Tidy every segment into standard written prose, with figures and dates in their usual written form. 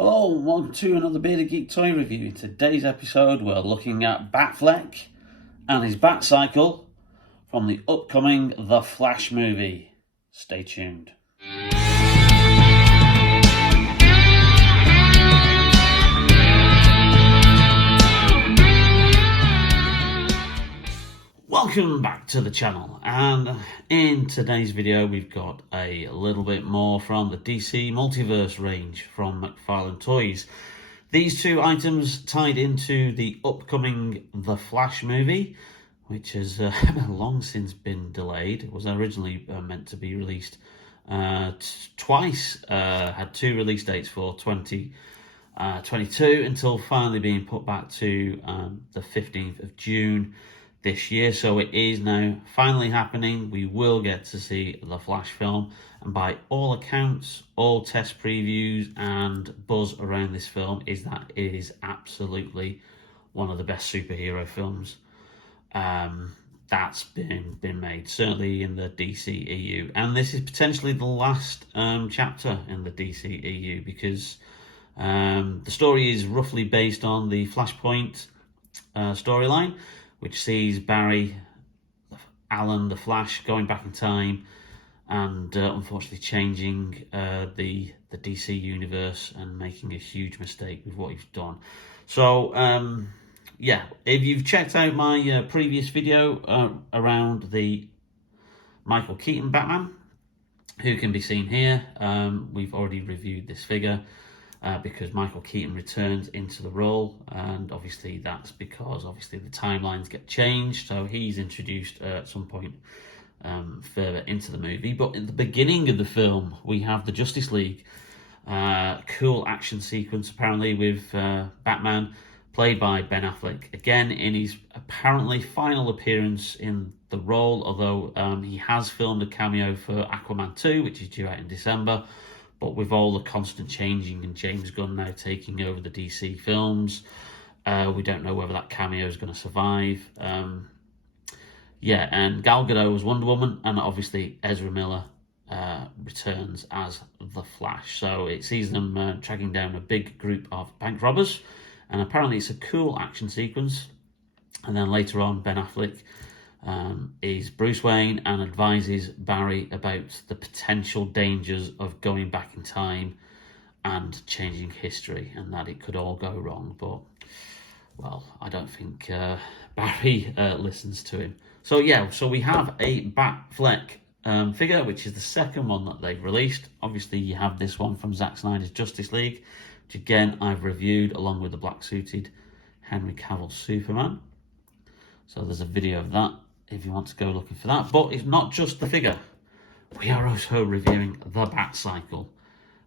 Hello and welcome to another Bearded Geek toy review. In today's episode we're looking at Batfleck and his Batcycle from the upcoming The Flash movie. Stay tuned. Welcome back to the channel, and in today's video we've got a little bit more from the DC Multiverse range from McFarlane Toys. These two items tied into the upcoming The Flash movie, which has long since been delayed. It was originally meant to be released twice, had two release dates for 2022 until finally being put back to the 15th of June this year. So it is now finally happening. We will get to see the Flash film, and by all accounts, all test previews and buzz around this film is that it is absolutely one of the best superhero films that's been made, certainly in the DC EU. And this is potentially the last chapter in the DC EU, because the story is roughly based on the Flashpoint storyline, which sees Barry Allen, the Flash, going back in time and unfortunately changing the DC universe and making a huge mistake with what he's done. So yeah, if you've checked out my previous video around the Michael Keaton Batman, who can be seen here, we've already reviewed this figure. Because Michael Keaton returns into the role, and obviously that's because the timelines get changed, so he's introduced at some point further into the movie. But in the beginning of the film we have the Justice League, cool action sequence apparently with Batman, played by Ben Affleck, again in his apparently final appearance in the role, although he has filmed a cameo for Aquaman 2, which is due out in December. But with all the constant changing and James Gunn now taking over the DC films, we don't know whether that cameo is going to survive. Yeah, and Gal Gadot was Wonder Woman, and obviously Ezra Miller returns as the Flash. So it sees them tracking down a big group of bank robbers, and apparently it's a cool action sequence. And then later on, Ben Affleck is Bruce Wayne and advises Barry about the potential dangers of going back in time and changing history, and that it could all go wrong. But, well, I don't think Barry listens to him. So yeah, so we have a Batfleck figure, which is the second one that they've released. Obviously you have this one from Zack Snyder's Justice League, which again I've reviewed along with the black suited Henry Cavill Superman. So there's a video of that if you want to go looking for that. But it's not just the figure. We are also reviewing the Batcycle,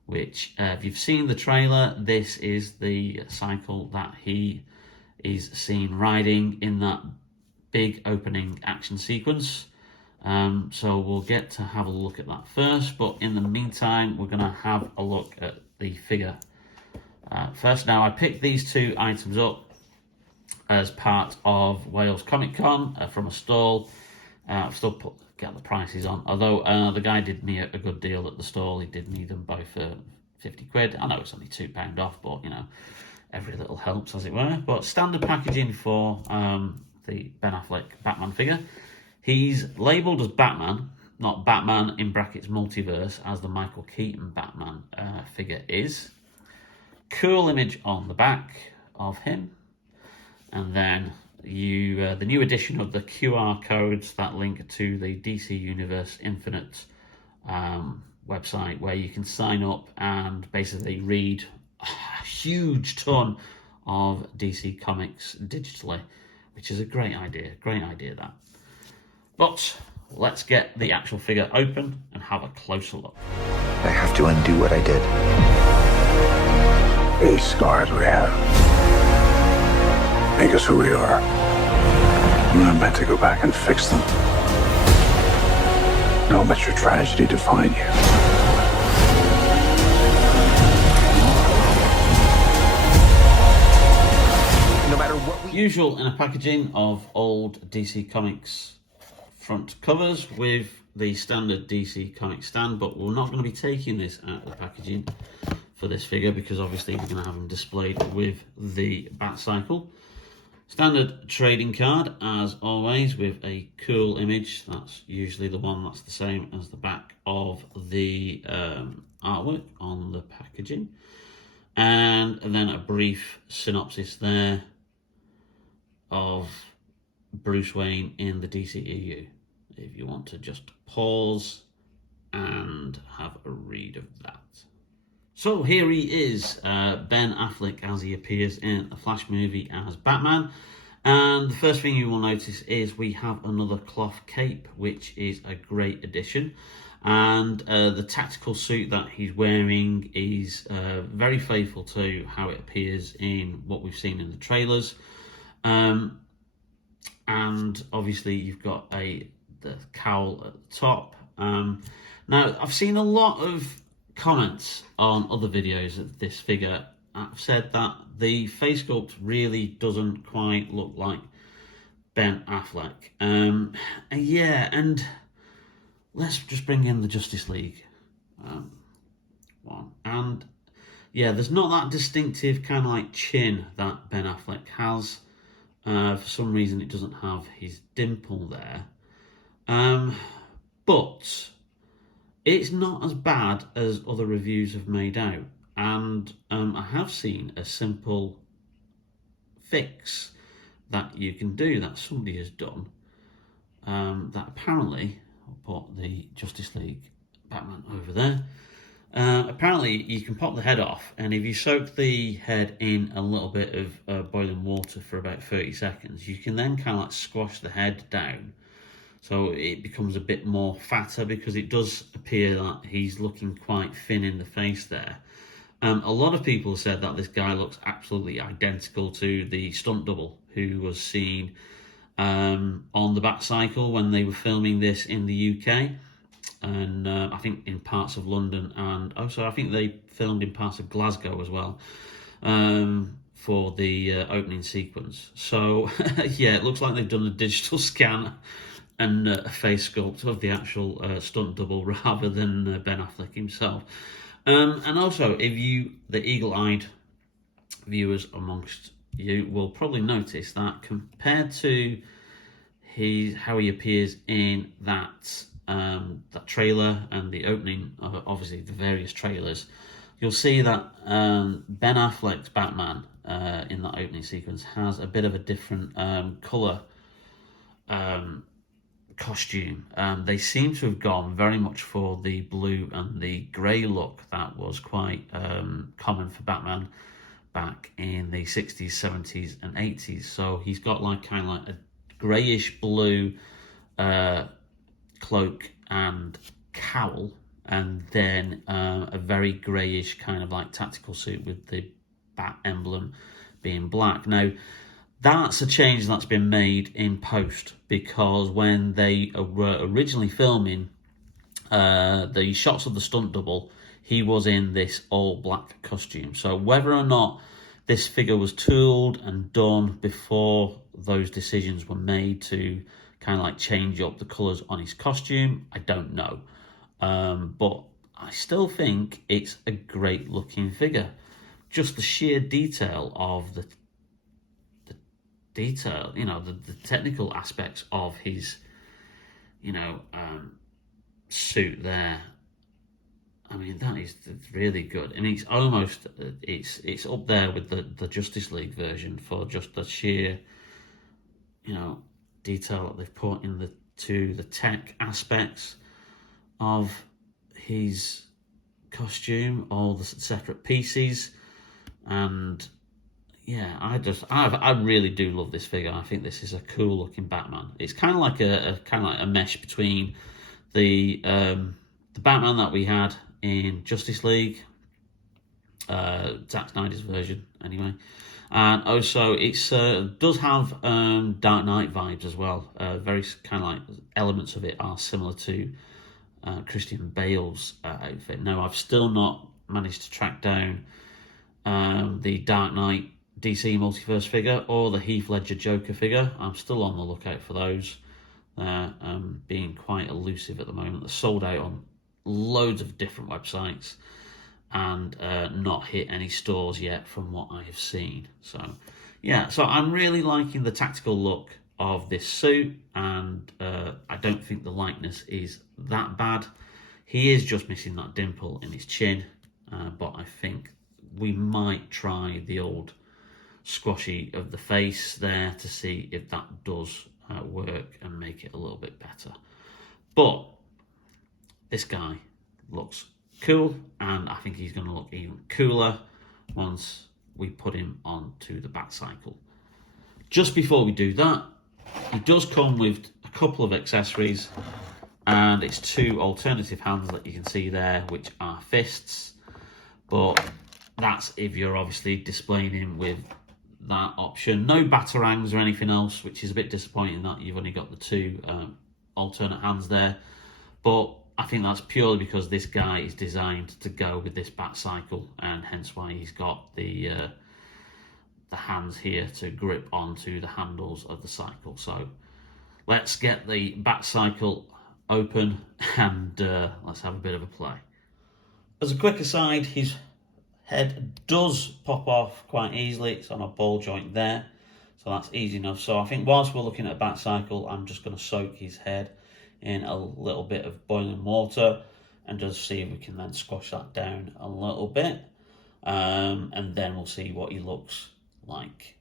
which if you've seen the trailer, this is the cycle that he is seen riding in that big opening action sequence. So we'll get to have a look at that first, but in the meantime we're going to have a look at the figure first. Now, I picked these two items up as part of Wales Comic Con from a stall. I've still get the prices on, although the guy did me a good deal at the stall. He did me them both for 50 quid. I know it's only £2 off, but you know, every little helps, as it were. But standard packaging for the Ben Affleck Batman figure. He's labelled as Batman, not Batman in brackets Multiverse, as the Michael Keaton Batman figure is. Cool image on the back of him. And then the new edition of the QR codes that link to the DC Universe Infinite website, where you can sign up and basically read a huge ton of DC Comics digitally, which is a great idea that. But let's get the actual figure open and have a closer look. I have to undo what I did. These scars we have make us who we are. I'm not meant to go back and fix them. Don't let your tragedy define you. No matter what we... Usual in a packaging of old DC Comics front covers with the standard DC Comics stand, but we're not going to be taking this out of the packaging for this figure, because obviously we're going to have him displayed with the Batcycle. Standard trading card, as always, with a cool image. That's usually the one that's the same as the back of the artwork on the packaging. And then a brief synopsis there of Bruce Wayne in the DCEU, if you want to just pause and have a read of that. So here he is, Ben Affleck, as he appears in the Flash movie as Batman. And the first thing you will notice is we have another cloth cape, which is a great addition. And the tactical suit that he's wearing is very faithful to how it appears in what we've seen in the trailers. And obviously you've got the cowl at the top. Now, I've seen a lot of comments on other videos of this figure. I've said that the face sculpt really doesn't quite look like Ben Affleck. Yeah, and let's just bring in the Justice League one. And yeah, there's not that distinctive kind of like chin that Ben Affleck has. For some reason, it doesn't have his dimple there. But it's not as bad as other reviews have made out. And I have seen a simple fix that you can do, that somebody has done, that apparently, I'll put the Justice League Batman over there, apparently you can pop the head off, and if you soak the head in a little bit of boiling water for about 30 seconds, you can then kind of like squash the head down so it becomes a bit more fatter, because it does appear that he's looking quite thin in the face there. A lot of people said that this guy looks absolutely identical to the stunt double who was seen on the Batcycle when they were filming this in the UK, and I think in parts of London, and also I think they filmed in parts of Glasgow as well for the opening sequence. So yeah, it looks like they've done a digital scan and a face sculpt of the actual stunt double rather than Ben Affleck himself. And also, if you, the eagle-eyed viewers amongst you, will probably notice that compared to how he appears in that trailer and the opening of obviously the various trailers, you'll see that Ben Affleck's Batman in that opening sequence has a bit of a different colour costume. They seem to have gone very much for the blue and the grey look that was quite common for Batman back in the 60s, 70s and 80s. So he's got like kind of like a greyish blue cloak and cowl, and then a very greyish kind of like tactical suit with the bat emblem being black. Now, that's a change that's been made in post, because when they were originally filming the shots of the stunt double, he was in this all black costume. So whether or not this figure was tooled and done before those decisions were made to kind of like change up the colours on his costume, I don't know. But I still think it's a great looking figure. Just the sheer detail of the detail, you know, the technical aspects of his, you know, suit there. I mean, that is really good, and it's almost it's up there with the Justice League version for just the sheer, you know, detail that they've put in the tech aspects of his costume, all the separate pieces, and yeah, I really do love this figure. I think this is a cool looking Batman. It's kind of like a mesh between the Batman that we had in Justice League, Zack Snyder's version anyway, and also it's does have Dark Knight vibes as well. Very kind of like elements of it are similar to Christian Bale's outfit. Now, I've still not managed to track down the Dark Knight DC Multiverse figure or the Heath Ledger Joker figure. I'm still on the lookout for those. They're being quite elusive at the moment. They're sold out on loads of different websites. and not hit any stores yet from what I have seen. So yeah, so I'm really liking the tactical look of this suit, and I don't think the likeness is that bad. He is just missing that dimple in his chin, but I think we might try the old squashy of the face there to see if that does work and make it a little bit better. But this guy looks cool, and I think he's going to look even cooler once we put him onto the Batcycle. Just before we do that, he does come with a couple of accessories, and it's two alternative hands that you can see there, which are fists, but that's if you're obviously displaying him with that option. No batarangs or anything else, which is a bit disappointing that you've only got the two alternate hands there, but I think that's purely because this guy is designed to go with this Batcycle, and hence why he's got the hands here to grip onto the handles of the cycle. So let's get the Batcycle open and let's have a bit of a play. As a quick aside, his head does pop off quite easily. It's on a ball joint there, so that's easy enough. So I think whilst we're looking at a Batcycle, I'm just going to soak his head in a little bit of boiling water and just see if we can then squash that down a little bit, and then we'll see what he looks like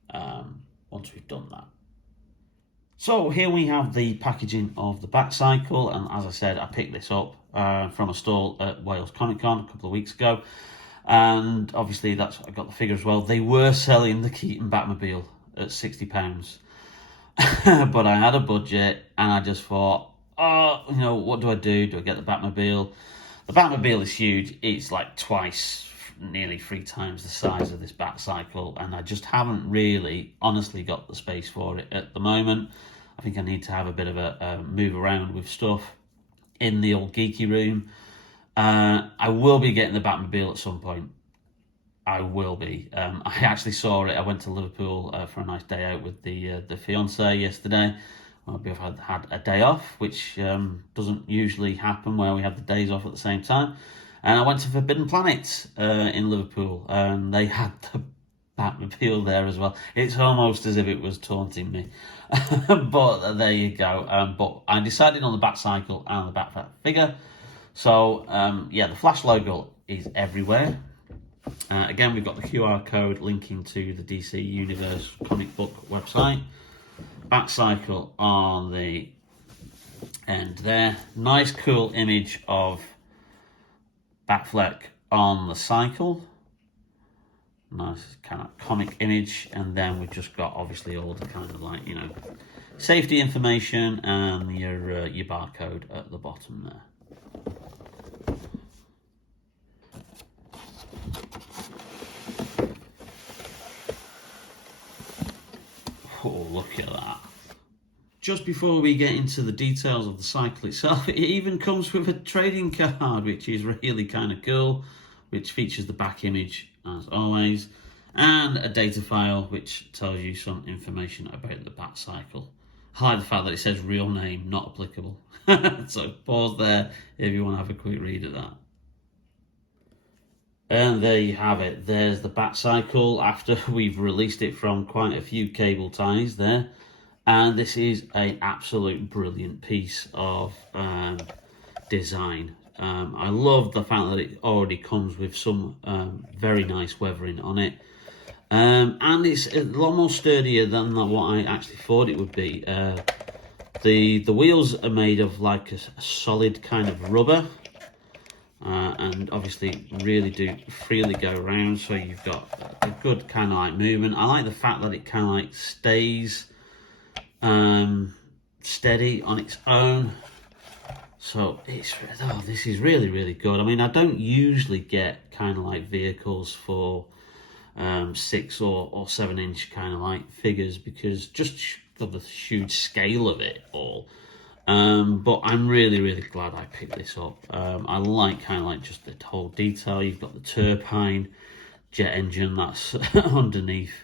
once we've done that. So here we have the packaging of the Batcycle, and as I said, I picked this up from a stall at Wales Comic Con a couple of weeks ago, and obviously I got the figure as well. They were selling the Keaton Batmobile at £60, but I had a budget and I just thought, oh, you know, what do I do? Do I get the Batmobile? The Batmobile is huge. It's like twice, nearly 3 times the size of this Batcycle, and I just haven't really, honestly, got the space for it at the moment. I think I need to have a bit of a move around with stuff in the old geeky room. I will be getting the Batmobile at some point. I will be. I actually saw it. I went to Liverpool for a nice day out with the fiance yesterday. We've had a day off, which doesn't usually happen where we have the days off at the same time. And I went to Forbidden Planet in Liverpool, and they had the Batmobile there as well. It's almost as if it was taunting me. But there you go. But I decided on the Batcycle and the Batfleck figure. So, yeah, the Flash logo is everywhere. Again, we've got the QR code linking to the DC Universe comic book website. Batcycle on the end there. Nice, cool image of Batfleck on the cycle. Nice kind of comic image, and then we've just got obviously all the kind of like, you know, safety information and your barcode at the bottom there. Oh, look at that. Just before we get into the details of the cycle itself, it even comes with a trading card, which is really kind of cool, which features the back image as always, and a data file which tells you some information about the Batcycle. I like the fact that it says real name, not applicable. So pause there if you want to have a quick read of that. And there you have it. There's the Batcycle after we've released it from quite a few cable ties there. And this is an absolute brilliant piece of design. I love the fact that it already comes with some very nice weathering on it. And it's a lot more sturdier than what I actually thought it would be. The wheels are made of like a solid kind of rubber. And obviously really do freely go around, so you've got a good kind of like movement. I like the fact that it kind of like stays steady on its own. So this is really, really good. I mean, I don't usually get kind of like vehicles for 6 or 7 inch kind of like figures because just of the huge scale of it all. But I'm really, really glad I picked this up. I like kind of like just the whole detail. You've got the turbine jet engine that's underneath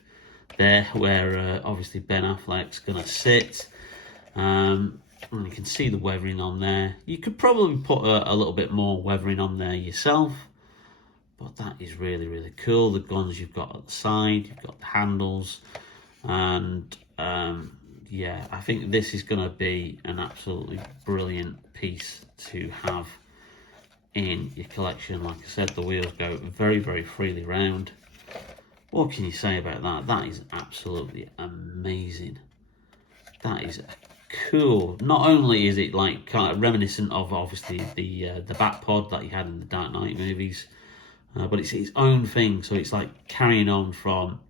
there, where obviously Ben Affleck's gonna sit. And you can see the weathering on there. You could probably put a little bit more weathering on there yourself, But that is really, really cool. The guns you've got at the side, you've got the handles, and yeah, I think this is going to be an absolutely brilliant piece to have in your collection. Like I said, the wheels go very, very freely round. What can you say about that? That is absolutely amazing. That is cool. Not only is it like kind of reminiscent of obviously the Bat Pod that you had in the Dark Knight movies, but it's its own thing. So it's like carrying on from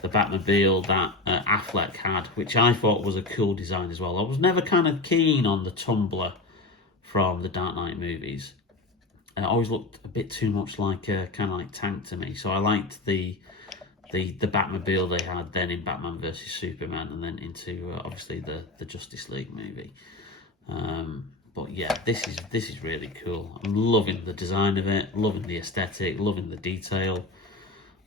the Batmobile that Affleck had, which I thought was a cool design as well. I was never kind of keen on the Tumbler from the Dark Knight movies. And it always looked a bit too much like kind of like Tank to me. So I liked the Batmobile they had then in Batman vs Superman, and then into obviously the Justice League movie. But yeah, this is really cool. I'm loving the design of it, loving the aesthetic, loving the detail.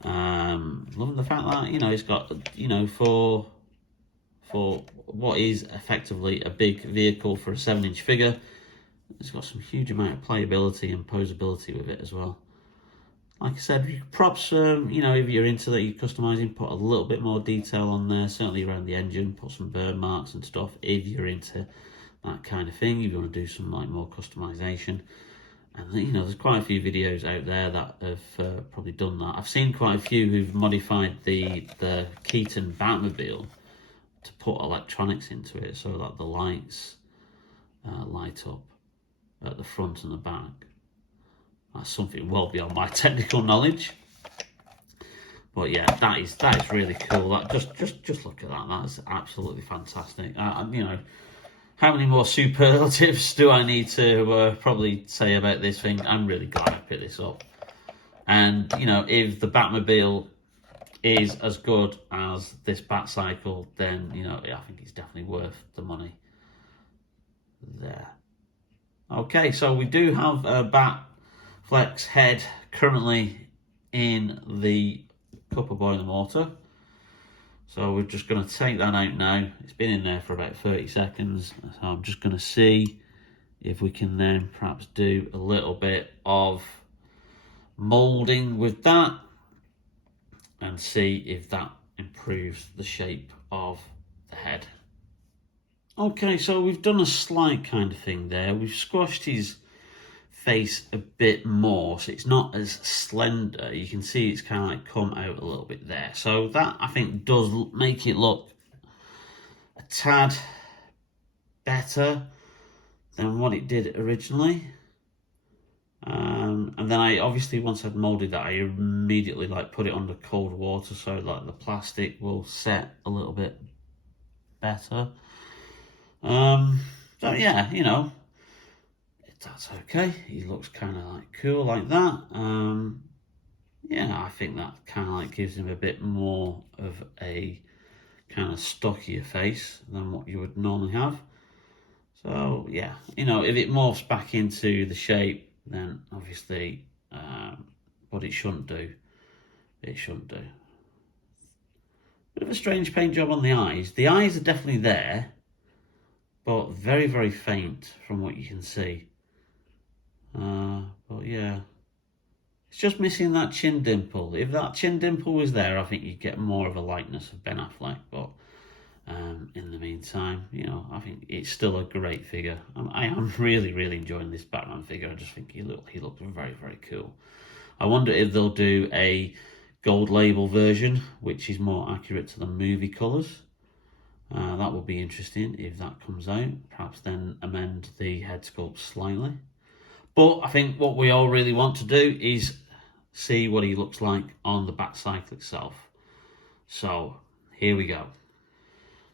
Loving the fact that, you know, it's got, you know, for what is effectively a big vehicle for a 7-inch figure, it's got some huge amount of playability and posability with it as well. Like I said, props, you know, if you're into that, you're customizing, put a little bit more detail on there, certainly around the engine, put some burn marks and stuff if you're into that kind of thing. If you want to do some like more customization. And you know, there's quite a few videos out there that have probably done that. I've seen quite a few who've modified the Keaton Batmobile to put electronics into it so that the lights light up at the front and the back. That's something well beyond my technical knowledge. But yeah, that is really cool. That just look at that. That's absolutely fantastic. You know, how many more superlatives do I need to probably say about this thing? I'm really glad I picked this up. And, you know, if the Batmobile is as good as this Batcycle, then, you know, I think it's definitely worth the money there. Okay, so we do have Batfleck's head currently in the copper boiling mortar. So we're just going to take that out now. It's been in there for about 30 seconds. So I'm just going to see if we can then perhaps do a little bit of moulding with that and see if that improves the shape of the head. Okay, so we've done a slight kind of thing there. We've squashed his face a bit more, so it's not as slender. You can see it's kind of like come out a little bit there. So that, I think, does make it look a tad better than what it did originally. And then I obviously, once I'd molded that, I immediately like put it under cold water so like the plastic will set a little bit better. So yeah, you know, that's okay. He looks kind of like cool like that. Yeah, I think that kind of like gives him a bit more of a kind of stockier face than what you would normally have. So yeah, you know, if it morphs back into the shape, then obviously, but it shouldn't do. It shouldn't do. Bit of a strange paint job on the eyes. The eyes are definitely there, but very, very faint from what you can see. But yeah, it's just missing that chin dimple. If that chin dimple was there, I think you'd get more of a likeness of Ben Affleck. But in the meantime, you know, I think it's still a great figure. I am really, really enjoying this Batman figure. I just think he looks very, very cool. I wonder if they'll do a gold label version, which is more accurate to the movie colours. That will be interesting if that comes out. Perhaps then amend the head sculpt slightly. But I think what we all really want to do is see what he looks like on the Batcycle itself. So here we go.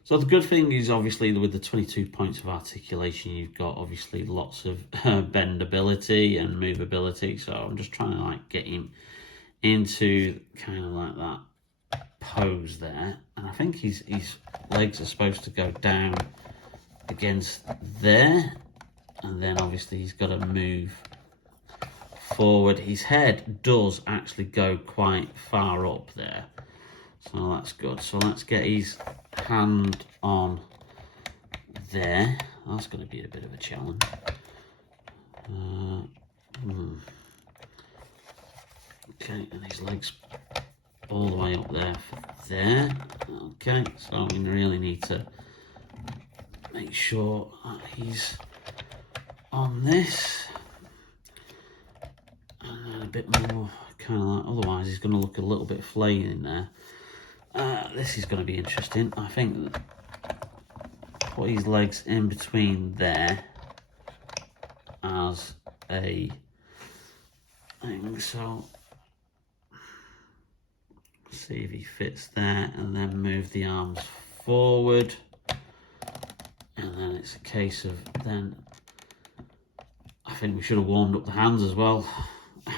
So the good thing is obviously with the 22 points of articulation, you've got obviously lots of bendability and movability. So I'm just trying to like get him into kind of like that pose there. And I think his legs are supposed to go down against there. And then obviously he's got to move forward. His head does actually go quite far up there. So that's good. So let's get his hand on there. That's going to be a bit of a challenge. Okay, and his legs all the way up there for there. Okay, so we really need to make sure that he's on this. And then a bit more kind of like, otherwise he's going to look a little bit flayed in there. This is going to be interesting. I think put his legs in between there as a thing, so see if he fits there, and then move the arms forward, and then it's a case of then I think we should have warmed up the hands as well,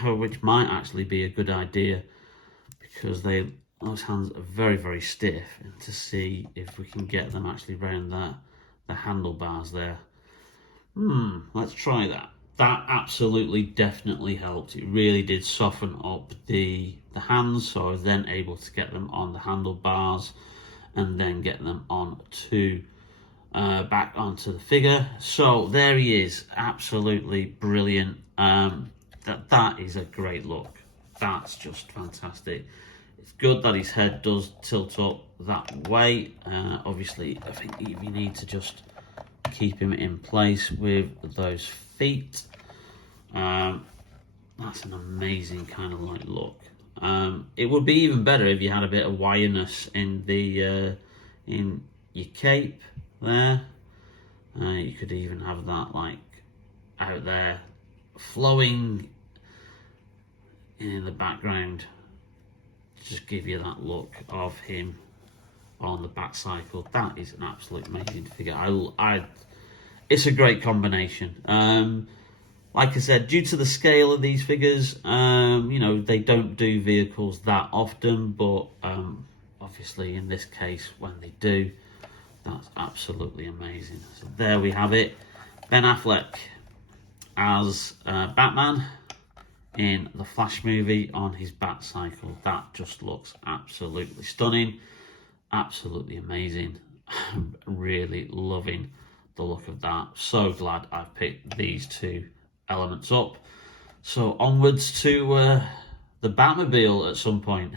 which might actually be a good idea because those hands are very, very stiff, and to see if we can get them actually round the handlebars there. Let's try that. That absolutely definitely helped. It really did soften up the hands, so I was then able to get them on the handlebars and then get them on to back onto the figure. So there he is, absolutely brilliant. That is a great look. That's just fantastic. It's good that his head does tilt up that way. Obviously, I think you need to just keep him in place with those feet. That's an amazing kind of like look. It would be even better if you had a bit of wireness in the in your cape there. You could even have that like out there flowing in the background, just give you that look of him on the Batcycle. That is an absolute amazing figure. It's a great combination. Like I said, due to the scale of these figures, you know, they don't do vehicles that often, but obviously in this case, when they do, that's absolutely amazing. So there we have it. Ben Affleck as Batman in the Flash movie on his Batcycle. That just looks absolutely stunning, absolutely amazing. I'm really loving the look of that. So glad I've picked these two elements up. So onwards to the Batmobile at some point.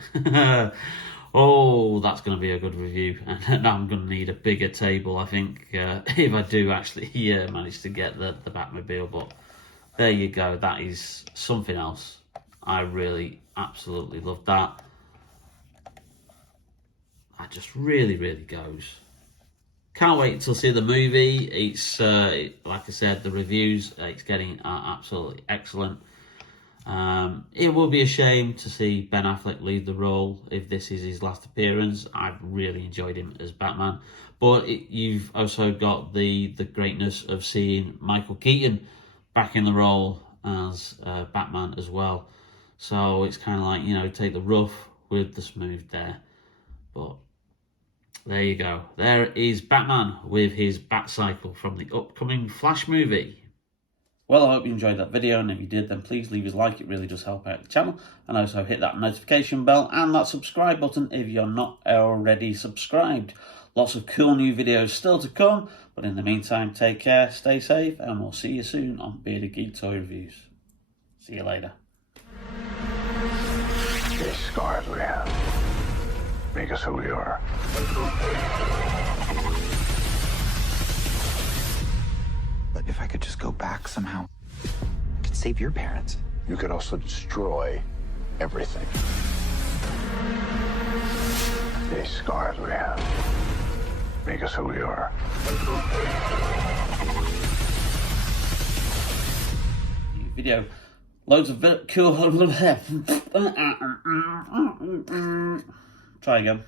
Oh, that's going to be a good review, and I'm going to need a bigger table, I think, if I do actually manage to get the Batmobile. But there you go, that is something else. I really absolutely love that. That just really, really goes. Can't wait till see the movie. It's like I said, the reviews it's getting are absolutely excellent. It will be a shame to see Ben Affleck leave the role if this is his last appearance. I've really enjoyed him as Batman, but you've also got the greatness of seeing Michael Keaton back in the role as Batman as well. So it's kind of like, you know, take the rough with the smooth there. But there you go. There is Batman with his Batcycle from the upcoming Flash movie. Well, I hope you enjoyed that video, and if you did, then please leave us a like. It really does help out the channel. And also hit that notification bell and that subscribe button if you're not already subscribed. Lots of cool new videos still to come, but in the meantime, take care, stay safe, and we'll see you soon on Bearded Geek Toy Reviews. See you later. These scars we have make us who we are. But if I could just go back somehow, I could save your parents. You could also destroy everything. These scars we have make us who we are. Video. Loads of cool. Try again.